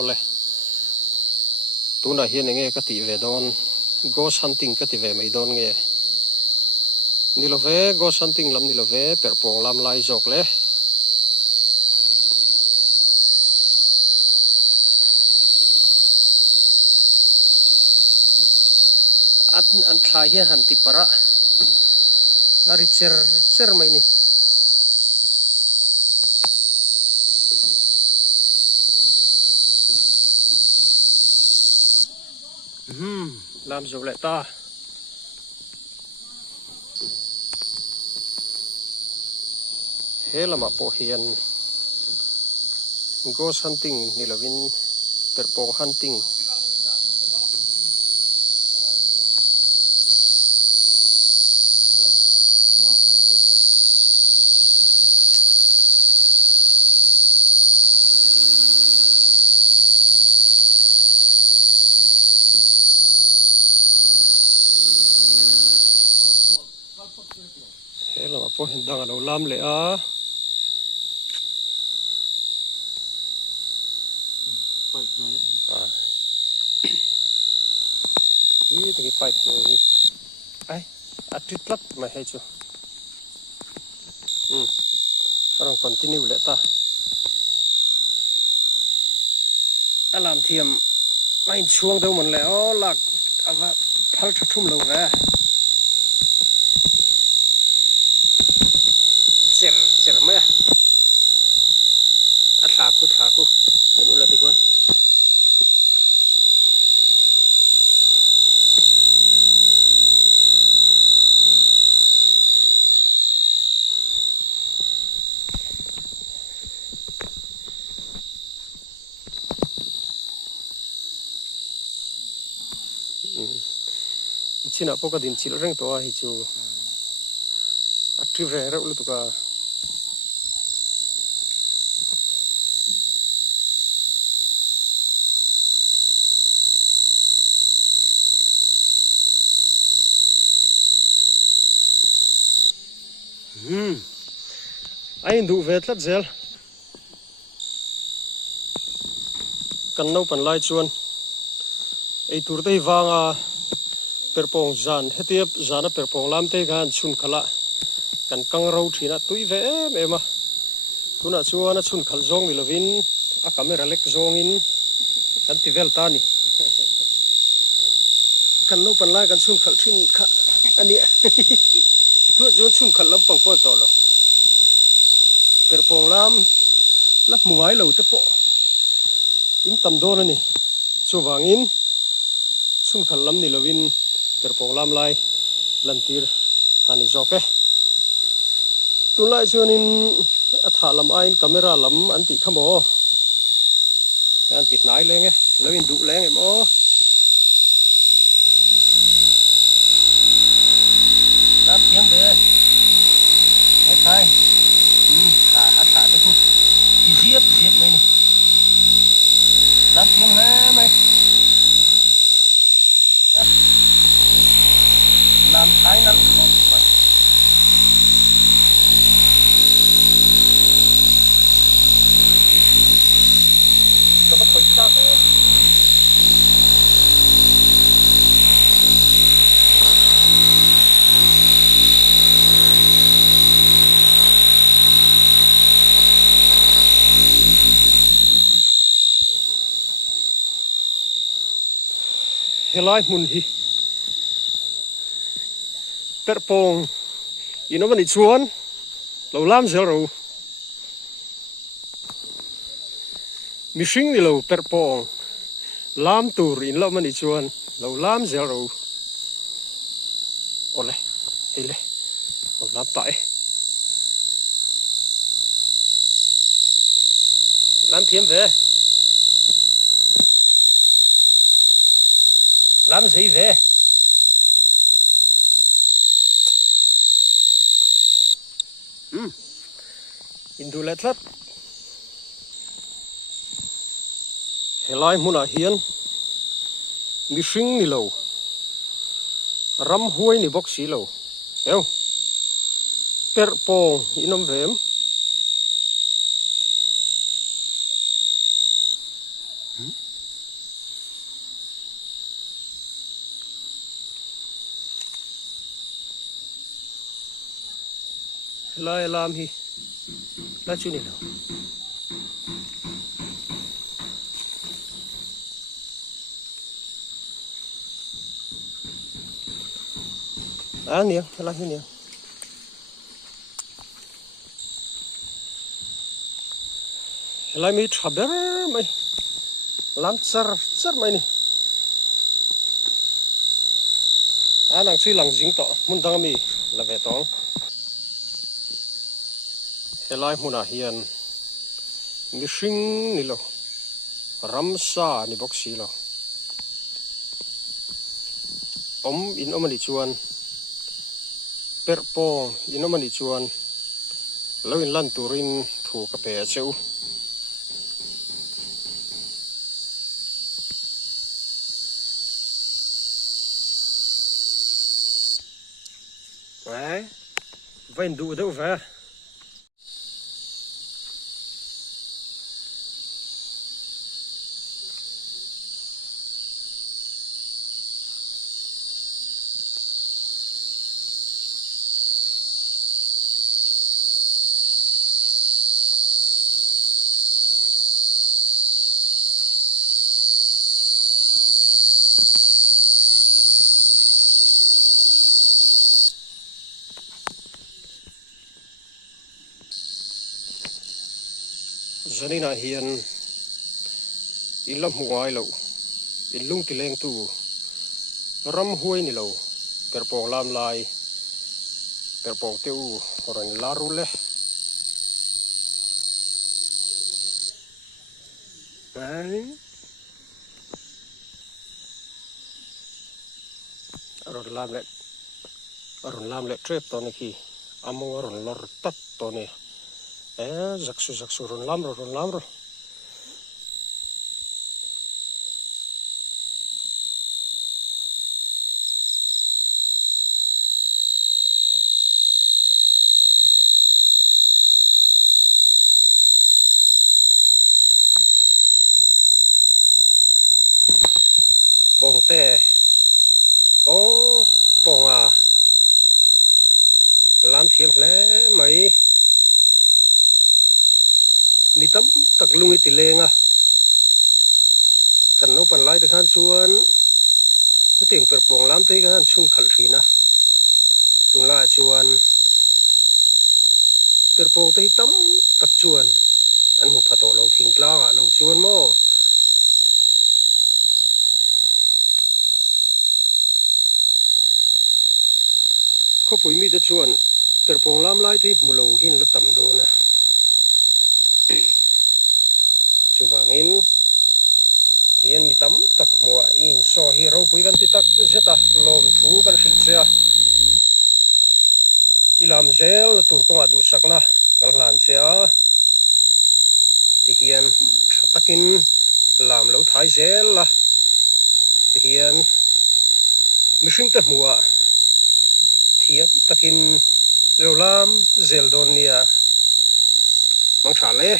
ole tuna hian nge ka ti ve don ghost hunting ka ti ve mai don nge nilove ghost hunting lam nilove perpong lam lai jok le an thla hian han ti para lari cher mai ni làm dù lại ta thế là mà bộ hiền ghost hunting ni là vin perpong hunting thế là mà po hiện đang ở đầu lam lệ á cái pipe này ai trít lắm mà hay chưa rồi continue lệ ta làm thiềm anh chuông đâu mình lẽ là phal thum lâu về cher mày thả cô cái nữa là thế con chỉ là cái din chỉ là reng to hay chú active reh ra ulu tuka ai đủ về lát zel cần nấu pan lai chuan ai tur tei wanga perpong zan hetiap zana perpong lam te gan chun khala kan kang ro thina tui ve em a tuna chuan a chun khal zong ni lovin a camera lek zong in kan ti vel ta ni kan no pan lai kan chun khal thin kha ani tu chu chun khal lam pang po to lo perpong lam lak muai lo te po in tam do na ni chu wangin chun khal lam ni lovin perpong lam lai lantir hani zoke tu lai chuan in a tha lam a in camera lam an ti khamo an ti nai lenge lovin du lenge mo đáp tiếng về hết thay thả cho tôi diếp mày này đáp tiếng hả mày làm thái lắm nó có thổi sao thế helai mun hi perpong ino mani chuan lo lam zel ro mishing ni lo perpong lam tur in lo mani chuan lo lam zel ro ole hele o lam ta e lam thiam về làm gì về Indu lết lết helai muna hian mi hring ni lo ram huai ni bok si lo eo perpong inom vem lai lam hi la chu ni lo niang la hi niang lai mi thaber mai lam char mai ni nang chui lang jing to mun dang mi la ve tong helai huna hian mi hring ni lo ramsa ni bok si lo in omani chuan perpong in omani chuan lo in lan turin thu ka pe cheu vain du đâu về zanina hian in lam huai lo in lung ti leng tu ram huai ni lo perpong lam lai perpong teu ron laru le ai ron lam le trep to ni ki among ron lor tat to ni zaksu ron lam ro bông tê bông làm thiêm lẽ mấy ni tắm tắc lung ít lên tận nấu pan lai được han chuan cái tiếng bẹt bông làm thế cái han chun khẩn thủy na tung lại chuan bẹt bông thế tắm tắc chuan anh một phát tổ lâu thình la lâu chuan mo có bụi mi đã chuan bẹt bông làm lai thế mù lâu hin là tầm đồ nè chu vàng in hiền mi tắm tắc mùa in so hi rau bụi gan ti tắc zeta lom thu gan phil chia ilam zel tur ko adu sakna kan lan chia ti hiền takin làm lâu thái zel la ti hiền mi hring ta mùa thiam takin lo lam zel don nia mang thả le